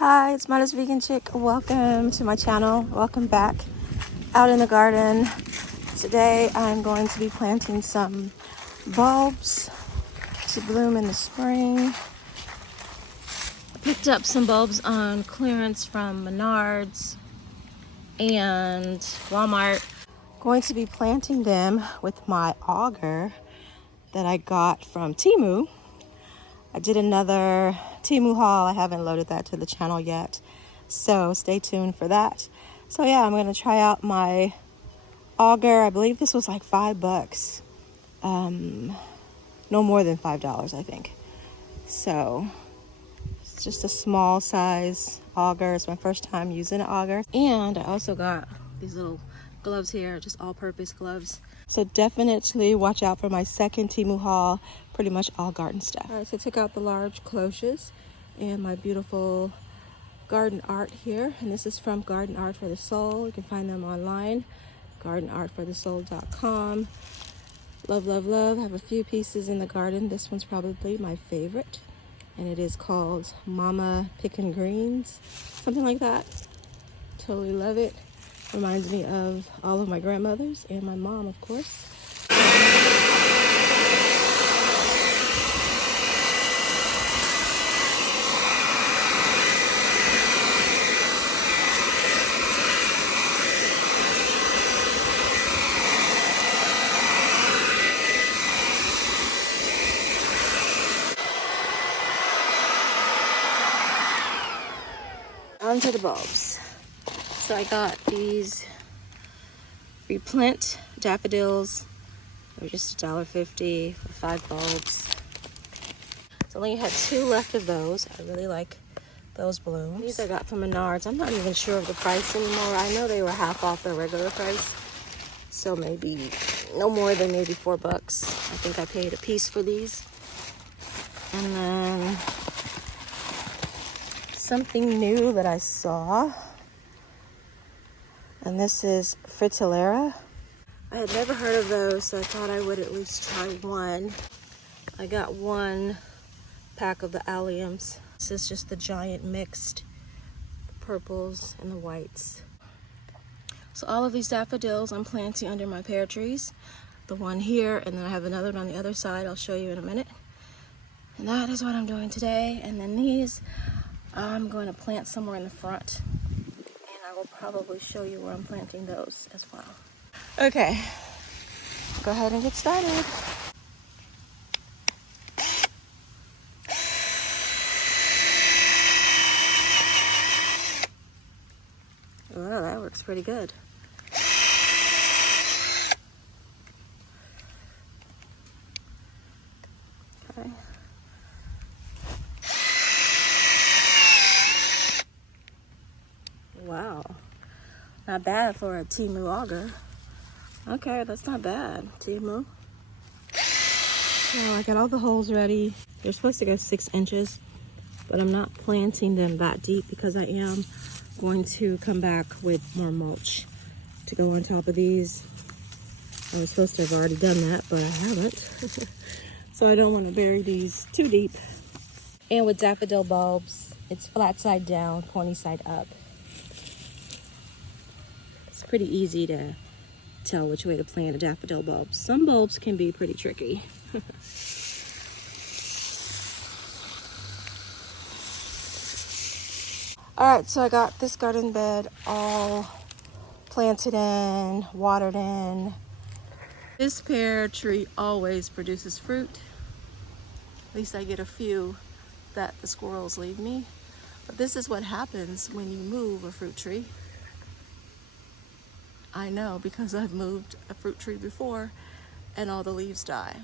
Hi, it's Modest Vegan Chick. Welcome to my channel. Welcome back out in the garden. Today I'm going to be planting some bulbs to bloom in the spring. I picked up some bulbs on clearance from Menards and Walmart. Going to be planting them with my auger that I got from Temu. I did another Temu haul. I haven't loaded that to the channel yet, so stay tuned for that. So yeah, I'm gonna try out my auger. I believe this was like $5. No more than $5, I think. So it's just a small size auger. It's my first time using an auger. And I also got these little gloves here, just all-purpose gloves. So definitely watch out for my second Temu haul, pretty much all garden stuff. All right, so I took out the large cloches and my beautiful garden art here. And this is from Garden Art for the Soul. You can find them online, gardenartforthesoul.com. Love, love, love. I have a few pieces in the garden. This one's probably my favorite. And it is called Mama Pickin' Greens, something like that. Totally love it. Reminds me of all of my grandmothers and my mom, of course. Onto the bulbs. So I got these replant daffodils. They were just $1.50 for 5 bulbs. So I only had 2 left of those. I really like those blooms. These I got from Menards. I'm not even sure of the price anymore. I know they were half off their regular price. So maybe no more than maybe $4. I think I paid a piece for these. And then something new that I saw. And this is Fritillera. I had never heard of those, so I thought I would at least try one. I got 1 pack of the alliums. This is just the giant mixed purples and the whites. So all of these daffodils I'm planting under my pear trees. The one here, and then I have another one on the other side. I'll show you in a minute. And that is what I'm doing today. And then these I'm going to plant somewhere in the front. I will probably show you where I'm planting those as well. Okay, go ahead and get started. Wow, that works pretty good. Okay. Wow, not bad for a Temu auger. Okay, that's not bad, Temu. Well, I got all the holes ready. They're supposed to go 6 inches, but I'm not planting them that deep because I am going to come back with more mulch to go on top of these. I was supposed to have already done that, but I haven't. So I don't want to bury these too deep. And with daffodil bulbs, it's flat side down, pointy side up. It's pretty easy to tell which way to plant a daffodil bulb. Some bulbs can be pretty tricky. All right, so I got this garden bed all planted in, watered in. This pear tree always produces fruit. At least I get a few that the squirrels leave me. But this is what happens when you move a fruit tree. I know because I've moved a fruit tree before and all the leaves die.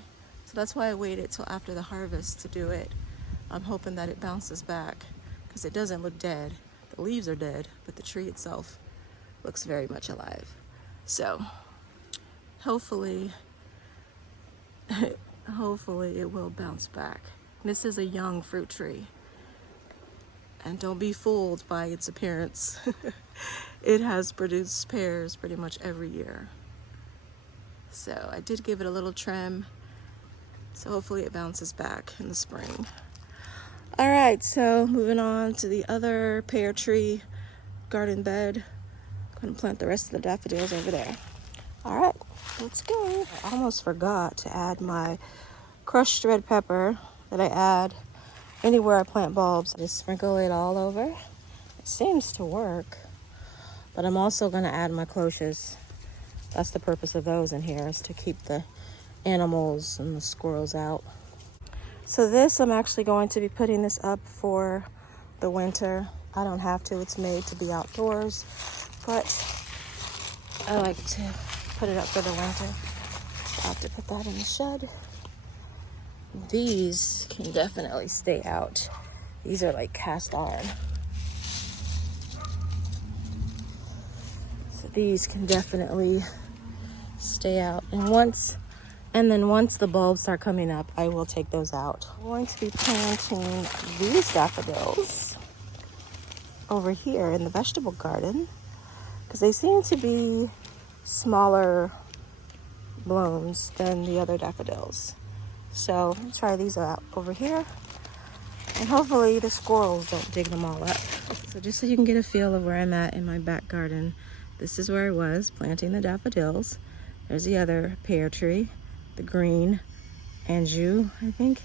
So that's why I waited till after the harvest to do it. I'm hoping that it bounces back because it doesn't look dead. The leaves are dead, but the tree itself looks very much alive. So hopefully it will bounce back. This is a young fruit tree. And don't be fooled by its appearance. It has produced pears pretty much every year. So I did give it a little trim. So hopefully it bounces back in the spring. All right, so moving on to the other pear tree garden bed. Gonna plant the rest of the daffodils over there. All right, let's go. I almost forgot to add my crushed red pepper that I add anywhere I plant bulbs. I just sprinkle it all over. It seems to work, but I'm also gonna add my cloches. That's the purpose of those in here, is to keep the animals and the squirrels out. So this, I'm actually going to be putting this up for the winter. I don't have to, it's made to be outdoors, but I like to put it up for the winter. So I'll have to put that in the shed. These can definitely stay out. These are like cast iron. So these can definitely stay out. And then once the bulbs start coming up, I will take those out. I'm going to be planting these daffodils over here in the vegetable garden because they seem to be smaller blooms than the other daffodils. So I'll try these out over here, and hopefully the squirrels don't dig them all up. So just so you can get a feel of where I'm at in my back garden, this is where I was planting the daffodils. There's the other pear tree, the green Anjou, I think.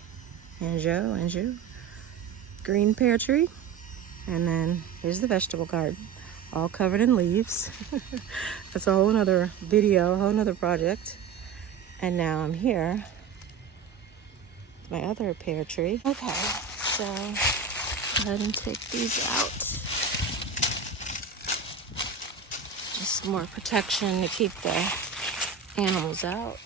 Anjou. Green pear tree. And then here's the vegetable garden, all covered in leaves. That's a whole nother video, a whole nother project. And now I'm here with my other pear tree. Okay, so go ahead and take these out. Just more protection to keep the animals out.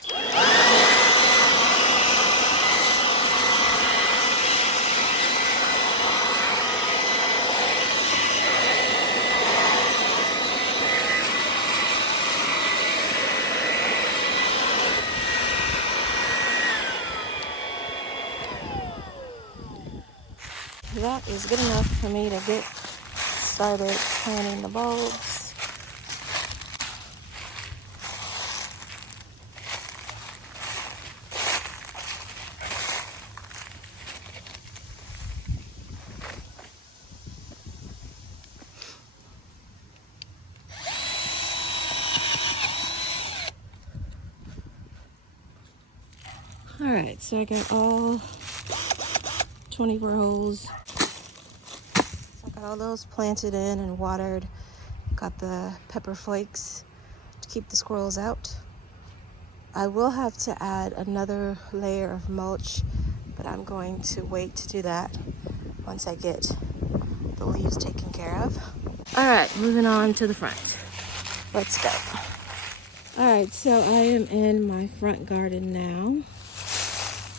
That is good enough for me to get started planting the bulbs. All right, so I got all 24 holes. So I got all those planted in and watered. Got the pepper flakes to keep the squirrels out. I will have to add another layer of mulch, but I'm going to wait to do that once I get the leaves taken care of. All right, moving on to the front. Let's go. All right, so I am in my front garden now.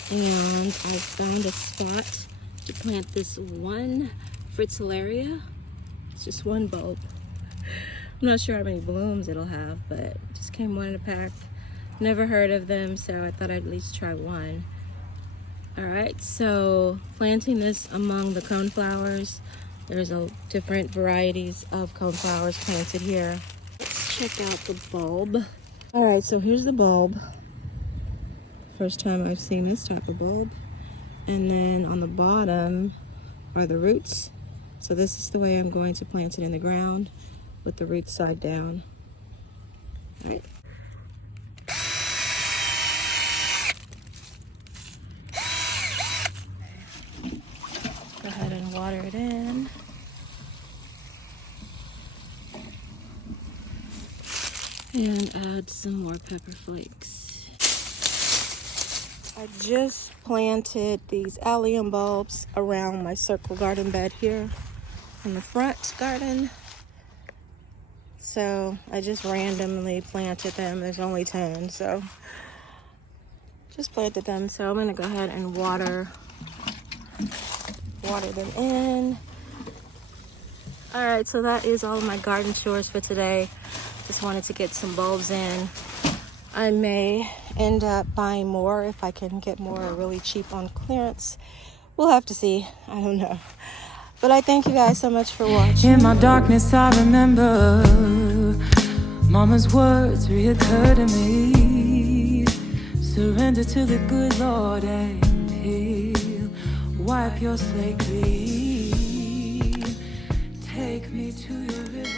And I found a spot to plant this one fritillaria. It's just one bulb. I'm not sure how many blooms it'll have, but it just came one in a pack. Never heard of them, so I thought I'd at least try one. All right, so planting this among the coneflowers. There's different varieties of coneflowers planted here. Let's check out the bulb. All right, so here's the bulb. First time I've seen this type of bulb. And then on the bottom are the roots. So this is the way I'm going to plant it in the ground, with the roots side down. All right. Go ahead and water it in. And add some more pepper flakes. I just planted these allium bulbs around my circle garden bed here in the front garden. So I just randomly planted them. There's only 10, so just planted them. So I'm gonna go ahead and water them in. All right, so that is all of my garden chores for today. Just wanted to get some bulbs in. I may end up buying more if I can get more really cheap on clearance. We'll have to see. I don't know. But I thank you guys so much for watching. In my darkness I remember Mama's words reoccur to me. Surrender to the good Lord and He'll wipe your slate clean. Take me to your river.